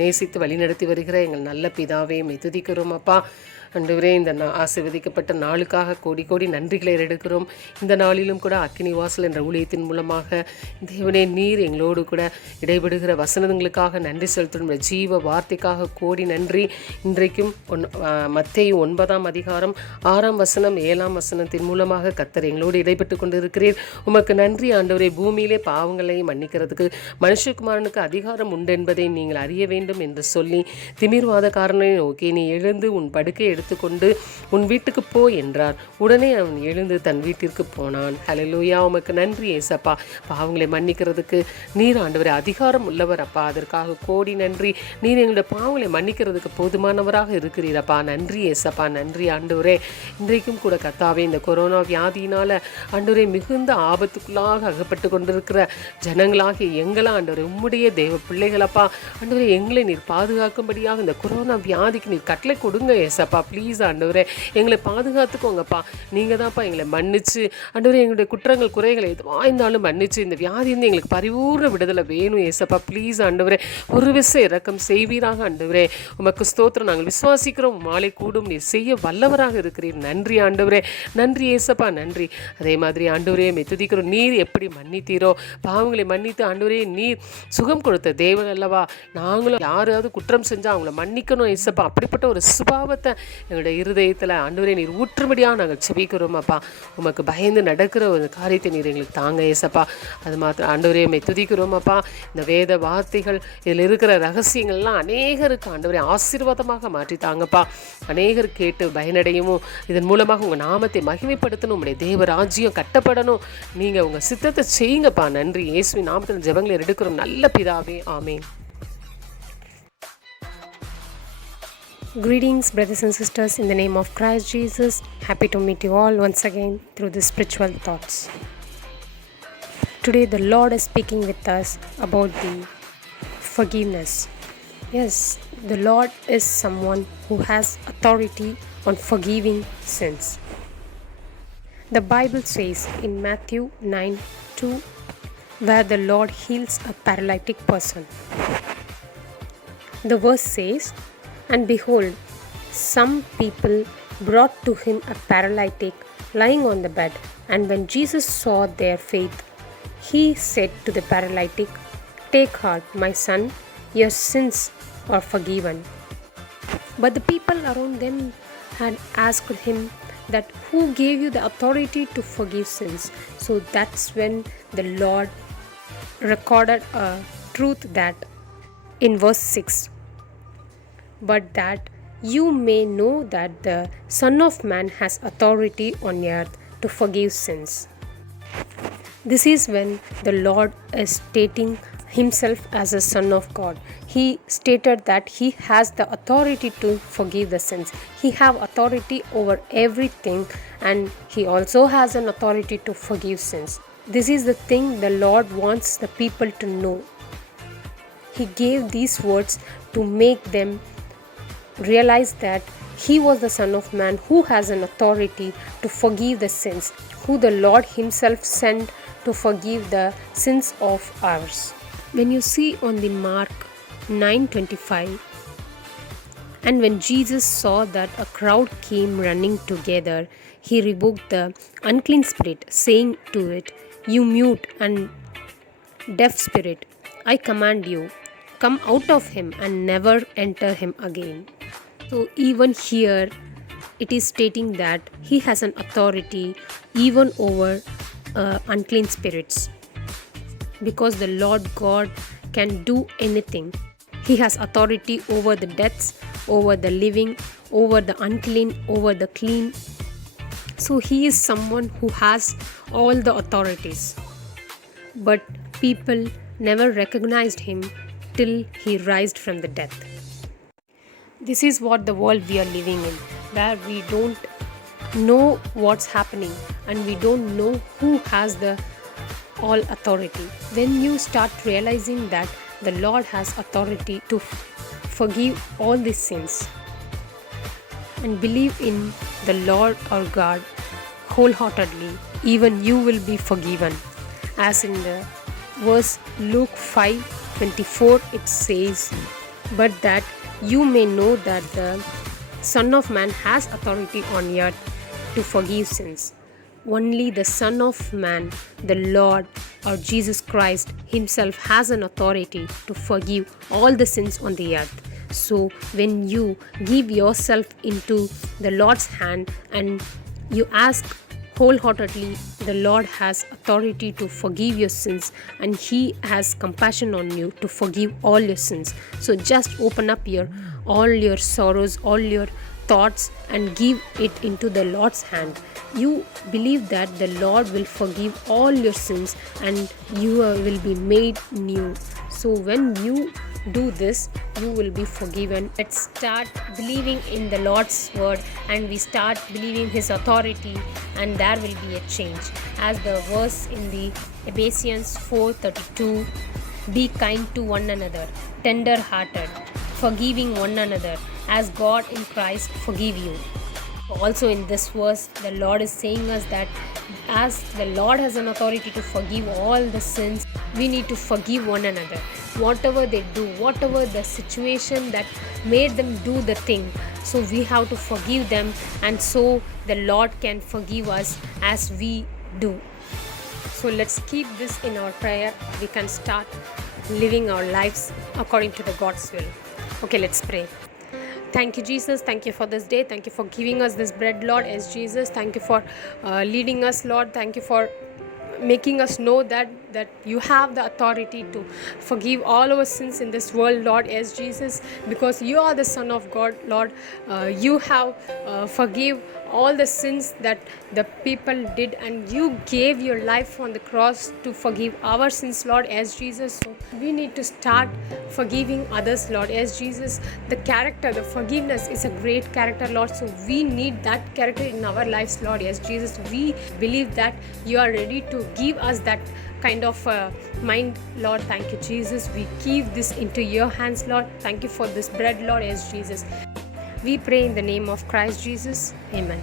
நேசித்து வழிநடத்தி வருகிற எங்கள் நல்ல பிதாவே துதிக்கிறோம் அப்பா. ஆண்டவரே, இந்த ஆசீர்வதிக்கப்பட்ட நாளுக்காக கோடி கோடி நன்றிகளை எடுக்கிறோம். இந்த நாளிலும் கூட அக்கினி வாசல் என்ற ஊழியத்தின் மூலமாக தேவனே, நீர் எங்களோடு கூட இடைபடுகிற வசனங்களுக்காக நன்றி செலுத்தணும். ஜீவ வார்த்தைக்காக கோடி நன்றி. இன்றைக்கும் மத்தேயு 9:6 7 மூலமாக கர்த்தர் எங்களோடு இடைப்பட்டு கொண்டிருக்கிறீர். உமக்கு நன்றி ஆண்டவரே. பூமியிலே பாவங்களை மன்னிக்கிறதுக்கு மனுஷகுமாரனுக்கு அதிகாரம் உண்டு என்பதை நீங்கள் அறிய வேண்டும் என்று சொல்லி திமிர்வாதக்காரனை நோக்கி, நீ எழுந்து உன் படுக்கை எடுத்துக்கொண்டு உன் வீட்டுக்கு போ என்றார். உடனே அவன் எழுந்து தன் வீட்டிற்கு போனான். ஹல்லேலூயா. உமக்கு நன்றி ஏசப்பா. பாவங்களை மன்னிக்கிறதுக்கு நீர் ஆண்டவரே அதிகாரம் உள்ளவர் அப்பா. அதற்காக கோடி நன்றி. நீர் எங்களுடைய பாவங்களை மன்னிக்கிறதுக்கு போதுமானவராக இருக்கிறீரப்பா. நன்றி ஏசப்பா. நன்றி ஆண்டவரே. இன்றைக்கும் கூட கர்த்தாவே, இந்த கொரோனா வியாதியினால் ஆண்டவரே மிகுந்த ஆபத்துக்குள்ளாக அகப்பட்டு கொண்டிருக்கிற ஜனங்களாகிய எங்களை ஆண்டவரே உம்முடைய தேவ பிள்ளைகளப்பா ஆண்டவரே, எங்களை நீர் பாதுகாக்கும்படியாக இந்த கொரோனா வியாதிக்கு நீர் கட்டளை கொடுங்க ஏசப்பா. ப்ளீஸ் ஆண்டவரே, எங்களை பாதுகாத்துக்கோங்கப்பா. நீங்கள் தான்ப்பா எங்களை மன்னிச்சு ஆண்டவரே, எங்களுடைய குற்றங்கள் குறைகளை எதுவாக இருந்தாலும் மன்னிச்சு இந்த வியாதியிருந்து எங்களுக்கு பரிபூர்ண விடுதலை வேணும் ஏசப்பா. ப்ளீஸ் ஆண்டவரே, ஒரு விச இரக்கம் செய்வீராக ஆண்டவரே. உமக்கு ஸ்தோத்திரம். நாங்கள் விசுவாசிக்கிறோம். மாலை கூடும் நீர் செய்ய வல்லவராக இருக்கிறீர். நன்றி ஆண்டவரே. நன்றி ஏசப்பா. நன்றி. அதே மாதிரி ஆண்டவரே துதிக்கிறோம். நீர் எப்படி மன்னித்தீரோ, பாவங்களை மன்னித்து ஆண்டவரே நீர் சுகம் கொடுத்த தேவன் அல்லவா. நாங்களும் யாராவது குற்றம் செஞ்சால் அவங்கள மன்னிக்கணும் ஏசப்பா. அப்படிப்பட்ட ஒரு சுபாவத்தை எங்களுடைய இருதயத்தில் ஆண்டவரே நீர் ஊற்றும்படியாக நாங்கள் செபிக்கிறோம் அப்பா. உமக்கு பயந்து நடக்கிற ஒரு காரியத்தை நீர் எங்களுக்கு தாங்க ஏசப்பா. அது மாத்திரம் ஆண்டவரே துதிக்கிறோம் அப்பா. இந்த வேத வார்த்தைகள் இதில் இருக்கிற ரகசியங்கள்லாம் அநேகருக்கு ஆண்டவரே ஆசீர்வாதமாக மாற்றி தாங்கப்பா. அநேகர் கேட்டு பயனடையவும் இதன் மூலமாக உங்கள் நாமத்தை மகிமைப்படுத்தணும். உங்களுடைய தேவராஜ்யம் கட்டப்படணும். நீங்கள் உங்கள் சித்தத்தை செய்யுங்கப்பா. நன்றி இயேசுவின் நாமத்தில் ஜெபங்களை எடுக்கிறோம் நல்ல பிதாவே. ஆமென். Greetings, brothers and sisters, in the name of Christ Jesus. Happy to meet you all once again through the spiritual thoughts. Today, the Lord is speaking with us about the forgiveness. Yes, the Lord is someone who has authority on forgiving sins. The Bible says in Matthew 9:2, where the Lord heals a paralytic person. The verse says, and behold, some people brought to him a paralytic lying on the bed. And when Jesus saw their faith, he said to the paralytic, take heart, my son, your sins are forgiven. But the people around them had asked him that who gave you the authority to forgive sins? So that's when the Lord recorded a truth that in verse 6, but that you may know that the Son of Man has authority on earth to forgive sins. This is when the Lord is stating himself as a Son of God. He stated that he has the authority to forgive the sins. He have authority over everything, and he also has an authority to forgive sins. This is the thing the Lord wants the people to know. He gave these words to make them realize that he was the Son of Man who has an authority to forgive the sins, who the Lord himself sent to forgive the sins of ours. When you see on the Mark 9:25, and when Jesus saw that a crowd came running together, he rebuked the unclean spirit, saying to it, you mute and deaf spirit, I command you, come out of him and never enter him again. So even here it is stating that he has an authority even over unclean spirits, because the Lord God can do anything. He has authority over the deaths, over the living, over the unclean, over the clean. So he is someone who has all the authorities. But people never recognized him till he raised from the death. This is what the world we are living in, where we don't know what's happening and we don't know who has the all authority. When you start realizing that the Lord has authority to forgive all these sins and believe in the Lord our God wholeheartedly, even you will be forgiven. As in the verse Luke 5:24 it says, but that you may know that the Son of Man has authority on earth to forgive sins. Only the Son of Man, the Lord or Jesus Christ Himself, has an authority to forgive all the sins on the earth. So, when you give yourself into the Lord's hand and you ask wholeheartedly, the Lord has authority to forgive your sins and He has compassion on you to forgive all your sins. So just open up all your sorrows, all your thoughts, and give it into the Lord's hand. You believe that the Lord will forgive all your sins and you will be made new. So when you do this, you will be forgiven. Let's start believing in the Lord's word and we start believing His authority, and there will be a change. As the verse in the Ephesians 4:32, be kind to one another, tender hearted, forgiving one another as God in Christ forgive you. Also in this verse, the Lord is saying us that as the Lord has an authority to forgive all the sins, we need to forgive one another. Whatever they do, whatever the situation that made them do the thing, so we have to forgive them, and so the Lord can forgive us as we do. So let's keep this in our prayer. We can start living our lives according to the God's will. Okay, let's pray. Thank you, Jesus. Thank you for this day. Thank you for giving us this bread, Lord, as Jesus. Thank you for leading us, Lord. Thank you for making us know that you have the authority to forgive all our sins in this world, Lord, as Jesus, because you are the Son of God, Lord. You have forgive all the sins that the people did, and you gave your life on the cross to forgive our sins, Lord, as Jesus. So we need to start forgiving others, Lord, as Jesus. The character, the forgiveness is a great character, Lord. So we need that character in our lives, Lord, as Jesus. We believe that you are ready to give us that kind of mind, Lord. Thank you, Jesus. We give this into your hands, Lord. Thank you for this bread, Lord, as Jesus. We pray in the name of Christ Jesus. Amen.